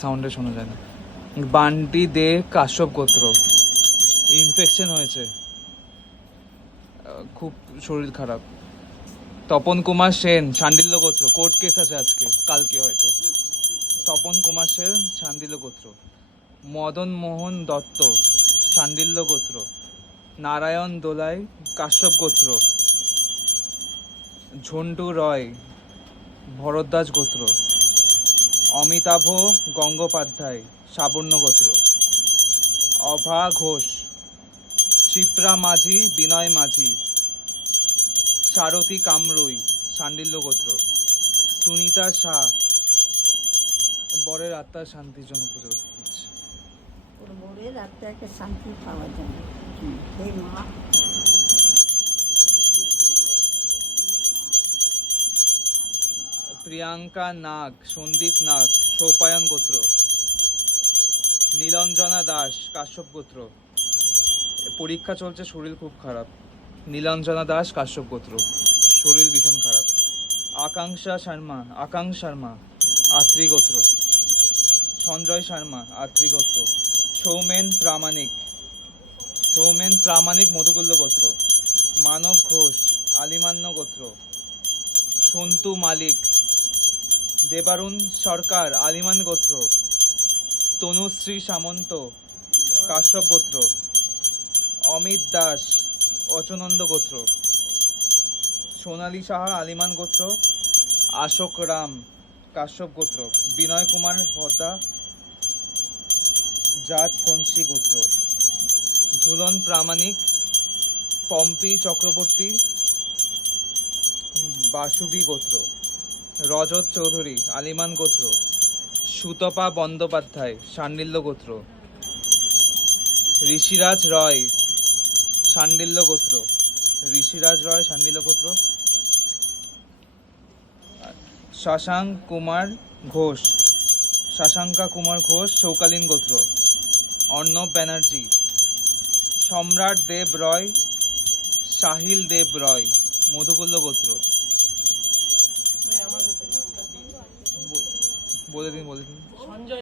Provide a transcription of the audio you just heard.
সাউন্ডে শোনা যায় না। বান্টি দে কাশ্যপ গোত্র। ইনফেকশন হয়েছে। খুব শরীর খারাপ। তপন কুমার সেন শান্ডিল্য গোত্র। কোর্ট কেস আছে আজকে, কালকে হয়তো। তপন কুমার সেন শান্ডিল্য গোত্র। মদন মোহন দত্ত শান্ডিল্য গোত্র। নারায়ণ দোলাই, কাশ্যপ গোত্র। ঝন্টু রয়, ভরদ্বাজ গোত্র। অমিতাভ গঙ্গোপাধ্যায়, সাবর্ণ গোত্র। অভা ঘোষ, শিপ্রা মাঝি, বিনয় মাঝি, সারথী কামরুই, সান্ডিল্য গোত্র। সুনিতা শাহ, বরের আত্মার শান্তির জন্য পুজো ওর বোরের আত্মাকে শান্তি পাওয়ার জন্য। প্রিয়াঙ্কা নাগ, সন্দীপ নাগ, সৌপায়ন গোত্র, নীলঞ্জনা দাস, কাশ্যপ গোত্র। পরীক্ষা চলছে, শরীর খুব খারাপ। নীলাঞ্জনা দাস, কাশ্যপ গোত্র। শরীর ভীষণ খারাপ। আকাঙ্ক্ষা শর্মা আকাঙ্ক্ষা শর্মা, আত্রি গোত্র। সঞ্জয় শর্মা, আত্রি গোত্র। সৌমেন প্রামাণিক। সৌমেন প্রামাণিক মধুকুল্ল গোত্র। মানব ঘোষ, আলিমান্য গোত্র। সন্তু মালিক। দেবারুণ সরকার, আলিমান গোত্র, তনুশ্রী সামন্ত, কাশ্যপ গোত্র, অমিত দাস, অচনন্দ গোত্র, সোনালী সাহা, আলিমান গোত্র, আশোক রাম, কাশ্যপ গোত্র, বিনয় কুমার হতা, জাত কংসী গোত্র, ঝুলন প্রামাণিক, পম্পি চক্রবর্তী, বাসুবি গোত্র। রজত চৌধুরী, আলিমান গোত্র, সুতপা বন্দ্যোপাধ্যায় সান্ডিল্য গোত্র, ঋষিরাজ রয় সান্ডিল্য গোত্র, ঋষিরাজ রয় সান্ডিল্য গোত্র, শশাঙ্ক কুমার ঘোষ, শশাঙ্কা কুমার ঘোষ চৌকালীন গোত্র, অর্ণব ব্যানার্জি, সম্রাট দেব রয়, সাহিল দেব রয়, মধুকুল্ল গোত্র। 뭐든 뭐든.